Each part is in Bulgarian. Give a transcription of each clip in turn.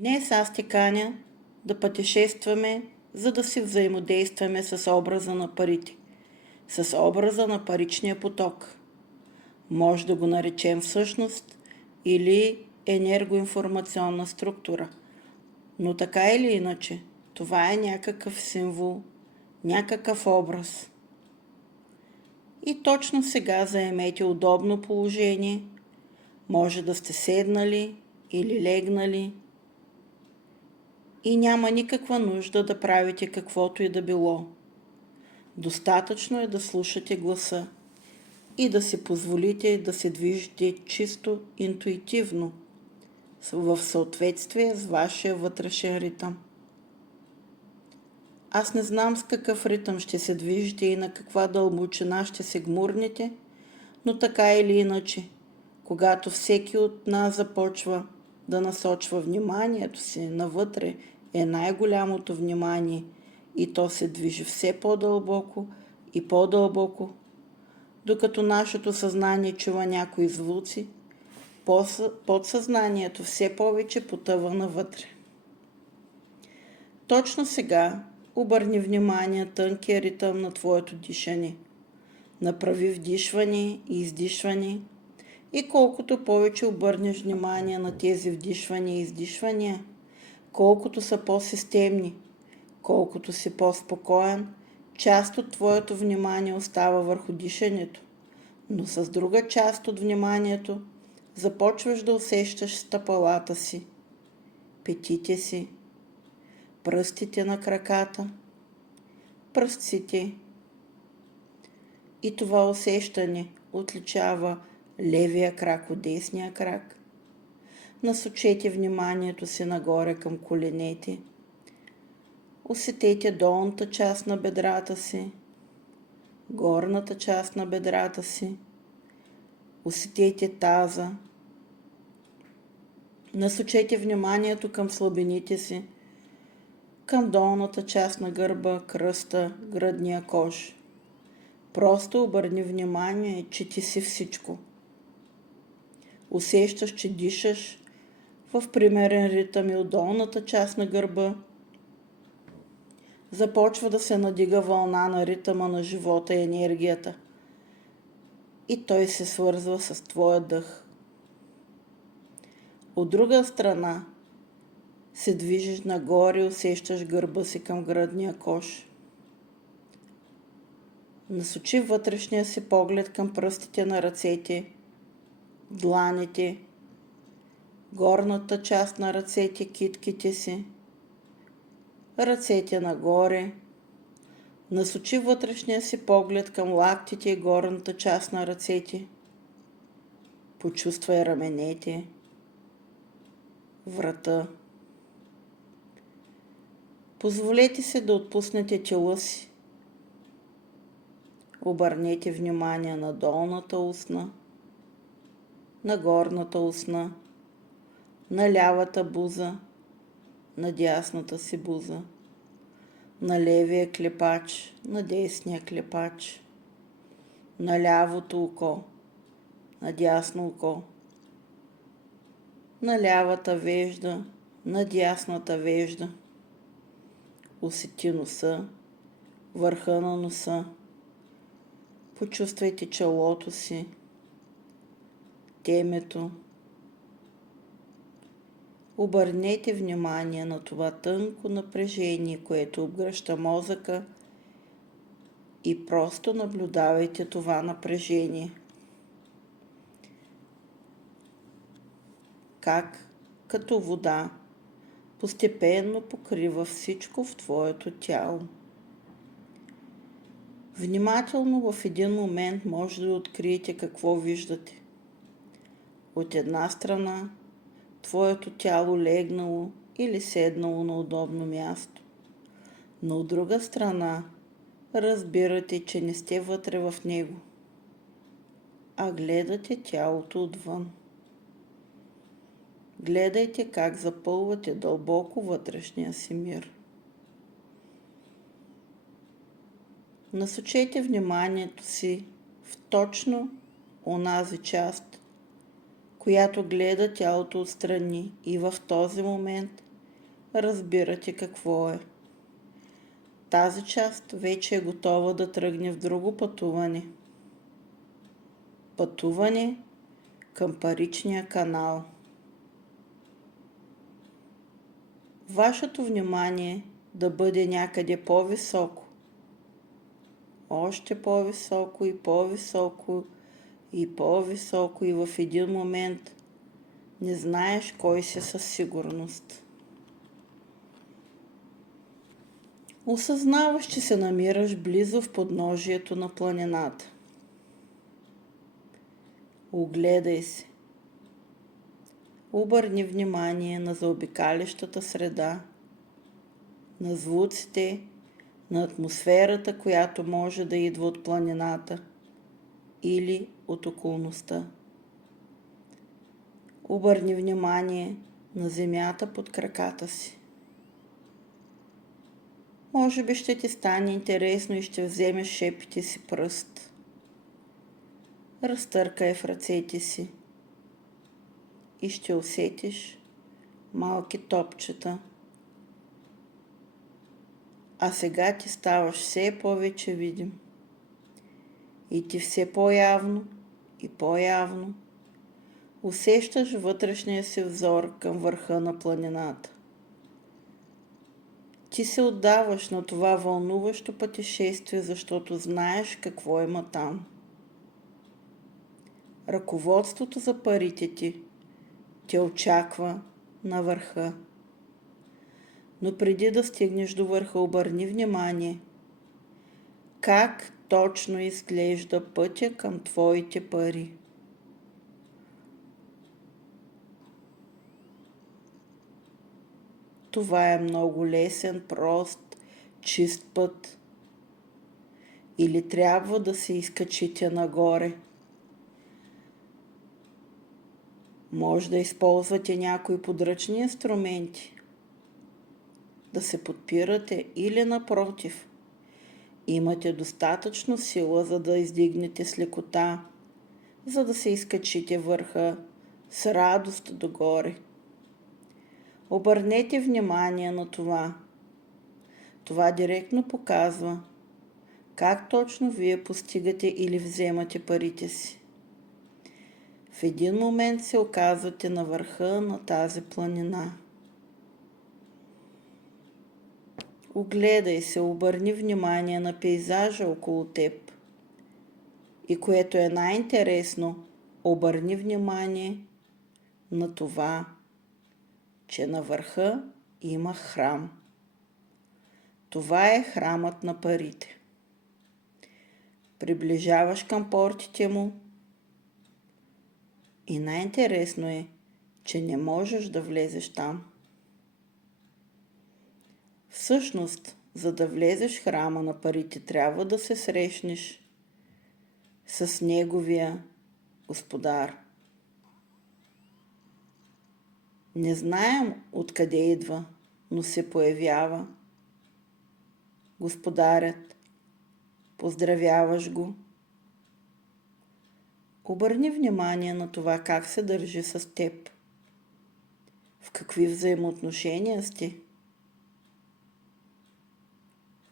Днес аз те каня да пътешестваме, за да си взаимодействаме с образа на парите, с образа на паричния поток. Може да го наречем същност или енергоинформационна структура. Но така или иначе, това е някакъв символ, някакъв образ. И точно сега заемете удобно положение. Може да сте седнали или легнали. И няма никаква нужда да правите каквото и да било. Достатъчно е да слушате гласа и да си позволите да се движите чисто интуитивно, в съответствие с вашия вътрешен ритъм. Аз не знам с какъв ритъм ще се движите и на каква дълбочина ще се гмурнете, но така или иначе, когато всеки от нас започва да насочва вниманието си навътре, е най-голямото внимание и то се движи все по-дълбоко и по-дълбоко, докато нашето съзнание чува някои звуци, подсъзнанието все повече потъва навътре. Точно сега обърни внимание тънкия ритъм на твоето дишане. Направи вдишване и издишване и колкото повече обърнеш внимание на тези вдишвания и издишвания, колкото са по-системни, колкото си по-спокоен, част от твоето внимание остава върху дишането, но с друга част от вниманието започваш да усещаш стъпалата си, петите си, пръстите на краката, пръстците. И това усещане отличава левия крак от десния крак. Насочете вниманието си нагоре към коленете. Усетете долната част на бедрата си, горната част на бедрата си. Усетете таза. Насочете вниманието към слабините си, към долната част на гърба, кръста, гръдния кош. Просто обърни внимание, че ти си всичко. Усещаш, че дишаш в примерен ритъм и от долната част на гърба започва да се надига вълна на ритъма на живота и енергията. И той се свързва с твоя дъх. От друга страна се движиш нагоре и усещаш гърба си към гръдния кош. Насочи вътрешния си поглед към пръстите на ръцете, дланите, горната част на ръцете, китките си, ръцете нагоре. Насочи вътрешния си поглед към лактите и горната част на ръцете. Почувствай раменете, врата. Позволете се да отпуснете тела си. Обърнете внимание на долната устна, на горната устна, на лявата буза, на дясната си буза, на левия клепач, на десния клепач, на лявото око, на дясно око, на лявата вежда, на дясната вежда. Усети носа, върха на носа. Почувствайте челото си, темето. Обърнете внимание на това тънко напрежение, което обгръща мозъка, и просто наблюдавайте това напрежение. Как като вода постепенно покрива всичко в твоето тяло. Внимателно в един момент може да откриете какво виждате. От една страна твоето тяло легнало или седнало на удобно място, но от друга страна разбирате, че не сте вътре в него, а гледате тялото отвън. Гледайте как запълвате дълбоко вътрешния си мир. Насочете вниманието си в точно онази част, която гледа тялото отстрани, и в този момент разбирате какво е. Тази част вече е готова да тръгне в друго пътуване. Пътуване към паричния канал. Вашето внимание да бъде някъде по-високо. Още по-високо и по-високо и по-високо и в един момент не знаеш кой си със сигурност. Осъзнаваш, че се намираш близо в подножието на планината. Огледай се. Обърни внимание на заобикалящата среда, на звуците, на атмосферата, която може да идва от планината или от околността. Обърни внимание на земята под краката си. Може би ще ти стане интересно и ще вземеш шепите си пръст. Разтъркай в ръцете си и ще усетиш малки топчета. А сега ти ставаш все повече видим. И ти все по-явно и по-явно усещаш вътрешния си взор към върха на планината. Ти се отдаваш на това вълнуващо пътешествие, защото знаеш какво има там. Ръководството за парите ти те очаква на върха. Но преди да стигнеш до върха, обърни внимание как точно изглежда пътя към твоите пари. Това е много лесен, прост, чист път. Или трябва да се изкачите нагоре. Може да използвате някои подръчни инструменти, да се подпирате или напротив. Имате достатъчно сила, за да издигнете с лекота, за да се изкачите върха с радост догоре. Обърнете внимание на това. Това директно показва как точно вие постигате или вземате парите си. В един момент се оказвате на върха на тази планина. Огледай се, обърни внимание на пейзажа около теб. И което е най-интересно, обърни внимание на това, че на върха има храм. Това е храмът на парите. Приближаваш към портите му и най-интересно е, че не можеш да влезеш там. Всъщност, за да влезеш в храма на парите, трябва да се срещнеш с неговия господар. Не знаем откъде идва, но се появява господарят. Поздравяваш го. Обърни внимание на това как се държи с теб. В какви взаимоотношения сте.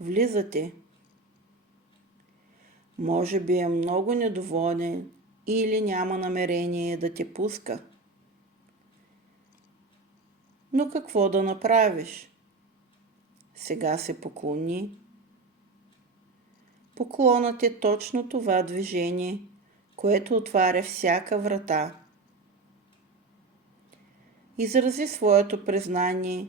Влизате. Може би е много недоволен или няма намерение да те пуска. Но какво да направиш? Сега се поклони. Поклонът е точно това движение, което отваря всяка врата. Изрази своето признание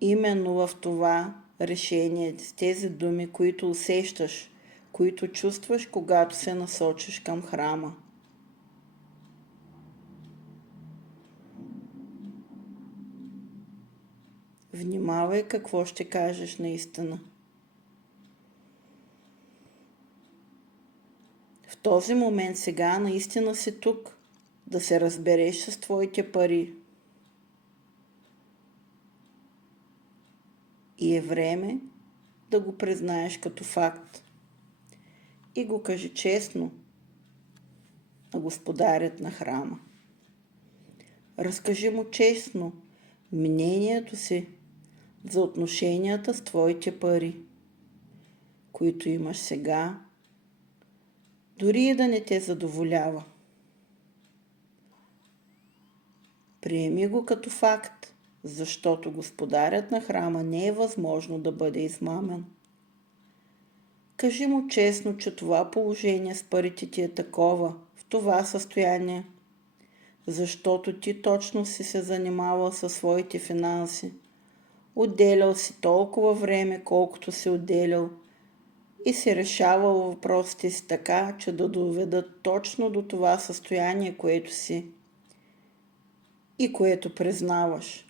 именно в това решение, с тези думи, които усещаш, които чувстваш, когато се насочиш към храма. Внимавай какво ще кажеш наистина. В този момент сега наистина си тук, да се разбереш с твоите пари. И е време да го признаеш като факт. И го кажи честно на господарят на храма. Разкажи му честно мнението си за отношенията с твоите пари, които имаш сега, дори и да не те задоволява. Приеми го като факт, защото господарят на храма не е възможно да бъде измамен. Кажи му честно, че това положение с парите ти е такова, в това състояние, защото ти точно си се занимавал със своите финанси. Отделял си толкова време, колкото си отделял и си решавал въпросите си така, че да доведат точно до това състояние, което си и което признаваш.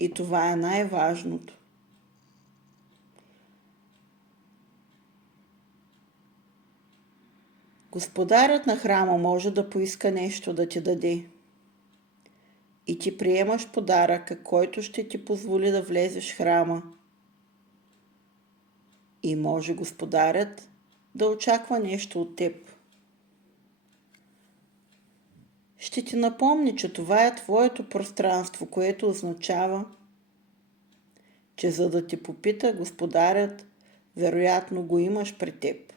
И това е най-важното. Господарят на храма може да поиска нещо да ти даде. И ти приемаш подаръка, който ще ти позволи да влезеш в храма. И може господарят да очаква нещо от теб. Ще ти напомни, че това е твоето пространство, което означава, че за да ти попита господарят, вероятно го имаш при теб.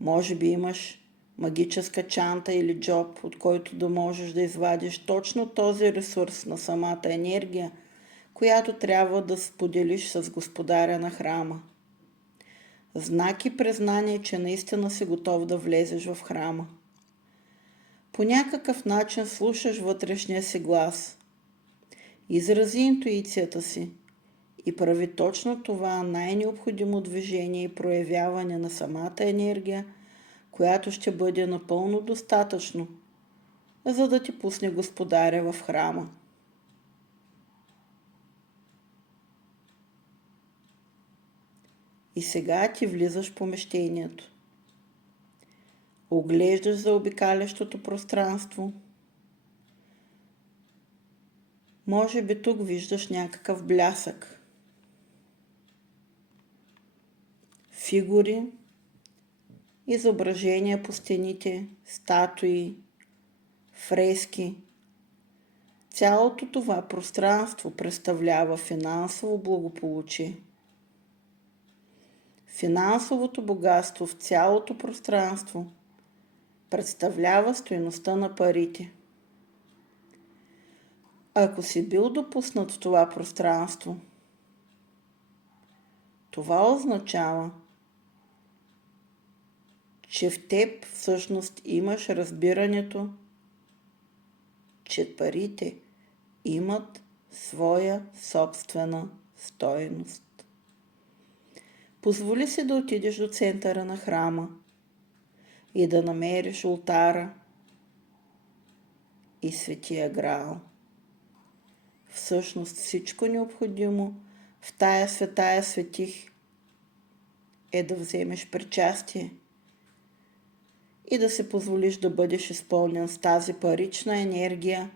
Може би имаш магическа чанта или джоб, от който да можеш да извадиш точно този ресурс на самата енергия, която трябва да споделиш с господаря на храма. Знак и признание, че наистина си готов да влезеш в храма. По някакъв начин слушаш вътрешния си глас. Изрази интуицията си и прави точно това най-необходимо движение и проявяване на самата енергия, която ще бъде напълно достатъчно, за да ти пусне господаря в храма. И сега ти влизаш в помещението. Оглеждаш заобикалящото пространство. Може би тук виждаш някакъв блясък. Фигури, изображения по стените, статуи, фрески. Цялото това пространство представлява финансово благополучие. Финансовото богатство в цялото пространство представлява стойността на парите. Ако си бил допуснат в това пространство, това означава, че в теб всъщност имаш разбирането, че парите имат своя собствена стойност. Позволи си да отидеш до центъра на храма и да намериш олтара и Светия Граал. Всъщност всичко необходимо в тая светая светих е да вземеш причастие и да се позволиш да бъдеш изпълнен с тази парична енергия,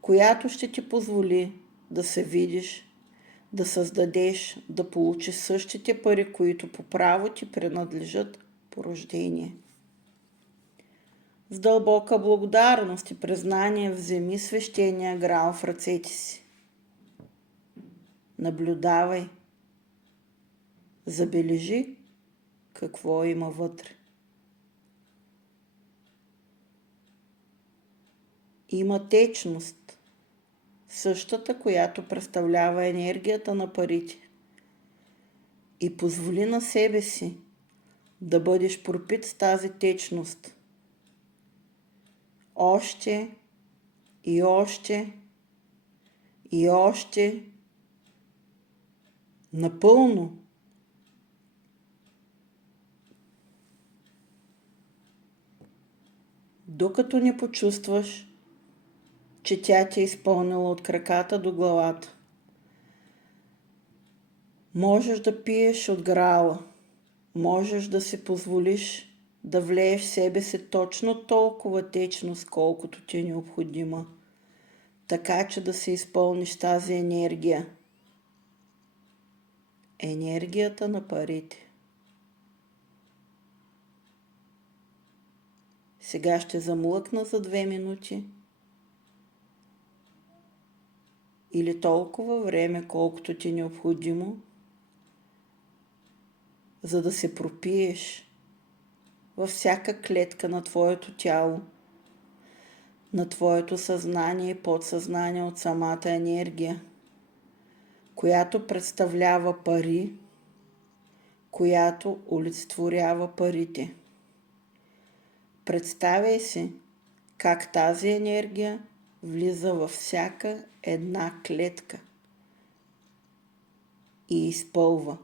която ще ти позволи да се видиш, да създадеш, да получиш същите пари, които по право ти принадлежат по рождение. С дълбока благодарност и признание вземи свещения Граал в ръцете си. Наблюдавай. Забележи какво има вътре. Има течност, същата, която представлява енергията на парите. И позволи на себе си да бъдеш пропит с тази течност. Още и още и още напълно. Докато не почувстваш, че тя те е изпълнила от краката до главата. Можеш да пиеш от Граала. Можеш да си позволиш да влееш в себе си точно толкова течност, колкото ти е необходима, така че да се изпълниш тази енергия. Енергията на парите. Сега ще замлъкна за 2 минути или толкова време, колкото ти е необходимо, за да се пропиеш във всяка клетка на твоето тяло, на твоето съзнание и подсъзнание от самата енергия, която представлява пари, която олицетворява парите. Представяй си как тази енергия влиза във всяка една клетка и изпълва.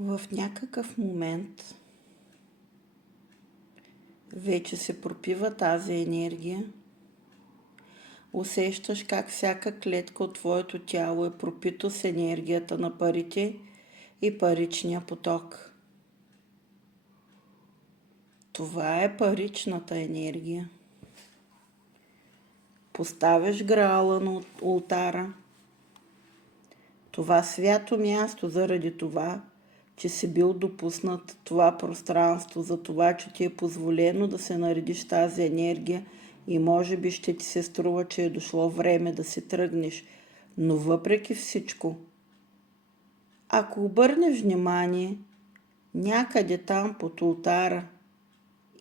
В някакъв момент вече се пропива тази енергия. Усещаш как всяка клетка от твоето тяло е пропито с енергията на парите и паричния поток. Това е паричната енергия. Поставяш граала на ултара. Това свято място заради това, че си бил допуснат това пространство, за това, че ти е позволено да се наредиш тази енергия и може би ще ти се струва, че е дошло време да си тръгнеш. Но въпреки всичко, ако обърнеш внимание, някъде там под ултара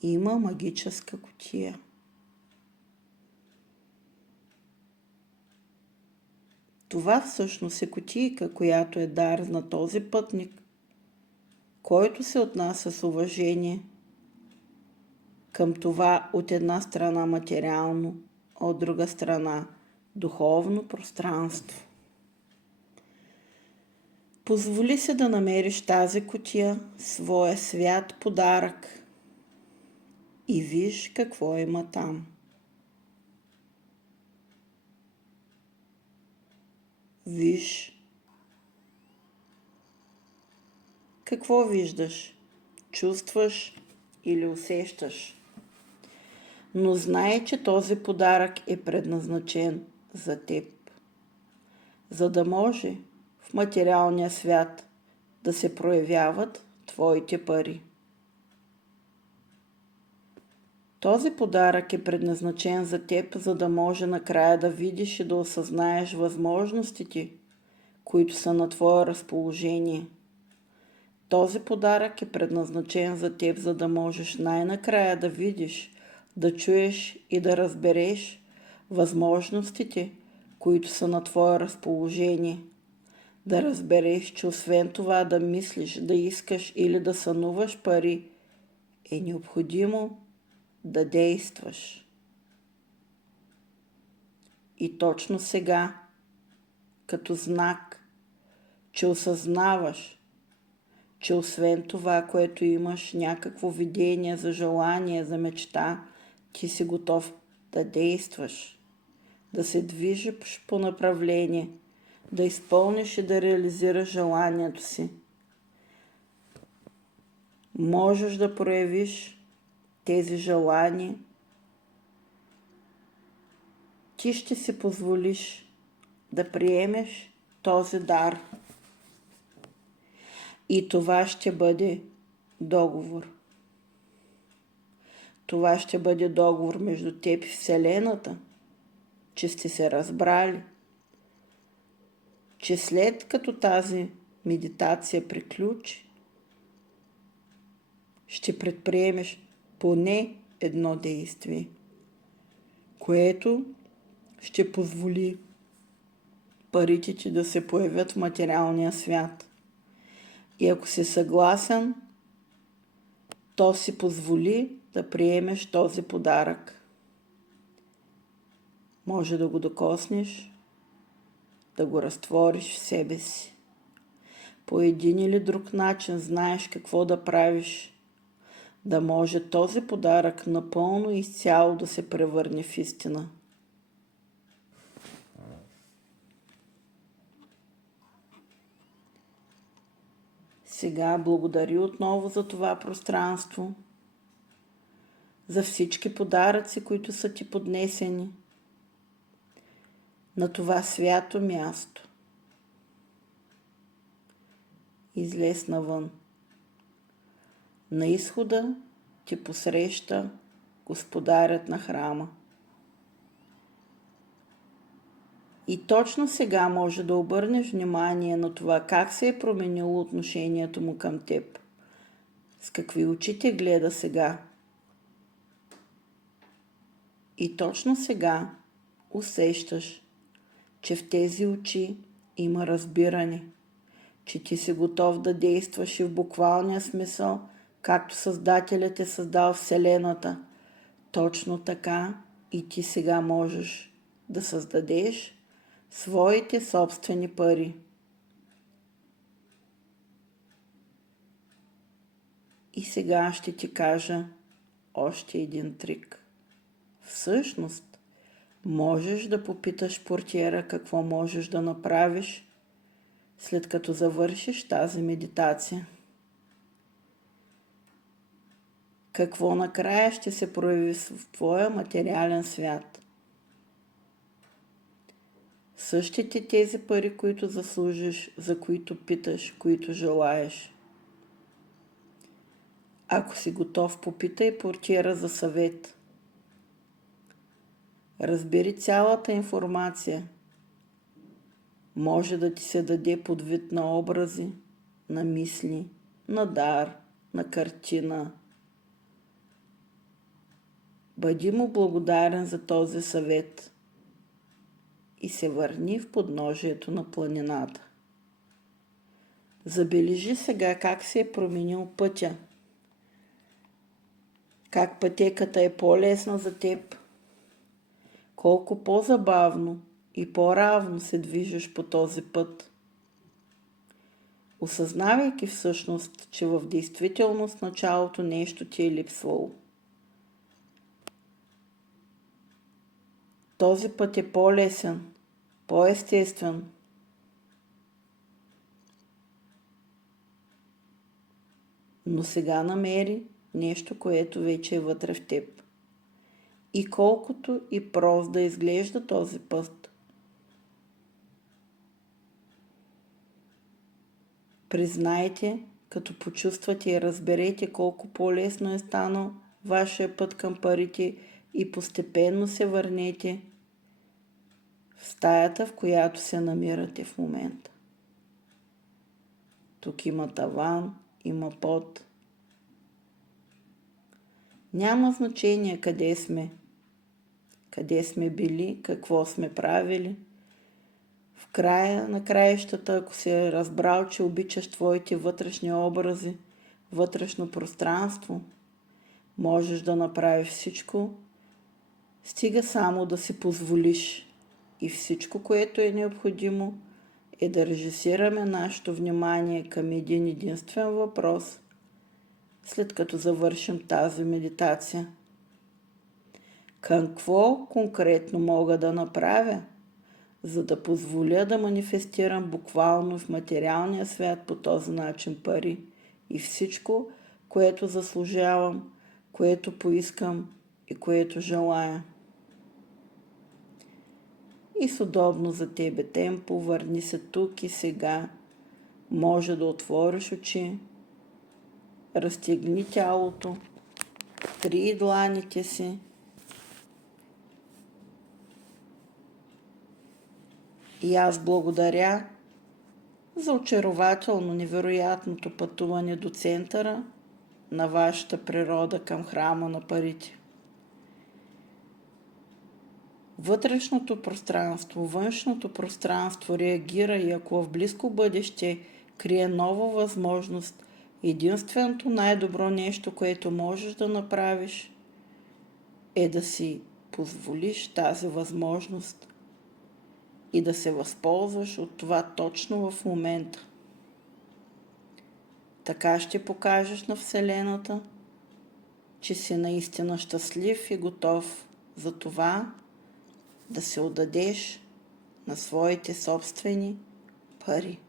има магическа кутия. Това всъщност е кутийка, която е дар на този пътник, който се отнася с уважение към това от една страна материално, от друга страна духовно пространство. Позволи се да намериш тази кутия, своя свят подарък и виж какво има там. Виж. Какво виждаш? Чувстваш или усещаш? Но знай, че този подарък е предназначен за теб, за да може в материалния свят да се проявяват твоите пари. Този подарък е предназначен за теб, за да може накрая да видиш и да осъзнаеш възможностите, които са на твое разположение. Този подарък е предназначен за теб, за да можеш най-накрая да видиш, да чуеш и да разбереш възможностите, които са на твое разположение. Да разбереш, че освен това да мислиш, да искаш или да сънуваш пари, е необходимо да действаш. И точно сега, като знак, че осъзнаваш, че освен това, което имаш, някакво видение за желание, за мечта, ти си готов да действаш, да се движиш по направление, да изпълниш и да реализираш желанието си. Можеш да проявиш тези желания, ти ще си позволиш да приемеш този дар. И това ще бъде договор. Това ще бъде договор между теб и Вселената, че сте се разбрали, че след като тази медитация приключи, ще предприемеш поне едно действие, което ще позволи парите ти да се появят в материалния свят. И ако си съгласен, то си позволи да приемеш този подарък. Може да го докоснеш, да го разтвориш в себе си. По един или друг начин знаеш какво да правиш, да може този подарък напълно и изцяло да се превърне в истина. Сега благодари отново за това пространство, за всички подаръци, които са ти поднесени на това свято място. Излез навън. На изхода ти посреща господарят на храма. И точно сега може да обърнеш внимание на това как се е променило отношението му към теб. С какви очи те гледа сега. И точно сега усещаш, че в тези очи има разбиране, че ти си готов да действаш и в буквалния смисъл, както Създателят е създал Вселената. Точно така и ти сега можеш да създадеш своите собствени пари. И сега ще ти кажа още един трик. Всъщност, можеш да попиташ портиера какво можеш да направиш, след като завършиш тази медитация. Какво накрая ще се прояви в твоя материален свят? Същите тези пари, които заслужиш, за които питаш, които желаеш. Ако си готов, попитай портиера за съвет. Разбери цялата информация. Може да ти се даде под вид на образи, на мисли, на дар, на картина. Бъди му благодарен за този съвет и се върни в подножието на планината. Забележи сега как се е променил пътя. Как пътеката е по-лесна за теб. Колко по-забавно и по-равно се движиш по този път. Осъзнавайки всъщност, че в действителност началото нещо ти е липсвало. Този път е по-лесен, по-естествен. Но сега намери нещо, което вече е вътре в теб. И колкото и прост да изглежда този път, признайте, като почувствате и разберете колко по-лесно е станал вашия път към парите и постепенно се върнете в стаята, в която се намирате в момента. Тук има таван, има под. Няма значение къде сме били, какво сме правили. В края на краищата, ако си е разбрал, че обичаш твоите вътрешни образи, вътрешно пространство, можеш да направиш всичко, стига само да си позволиш. И всичко, което е необходимо, е да режисираме нашето внимание към един единствен въпрос, след като завършим тази медитация. Какво конкретно мога да направя, за да позволя да манифестирам буквално в материалния свят по този начин пари и всичко, което заслужавам, което поискам и което желая. И с удобно за тебе темпо върни се тук и сега. Може да отвориш очи, разтегни тялото, три дланите си и аз благодаря за очарователно, невероятното пътуване до центъра на вашата природа към храма на парите. Вътрешното пространство, външното пространство реагира и ако в близко бъдеще крие нова възможност, единственото най-добро нещо, което можеш да направиш, е да си позволиш тази възможност и да се възползваш от това точно в момента. Така ще покажеш на Вселената, че си наистина щастлив и готов за това да се отдадеш на своите собствени пари.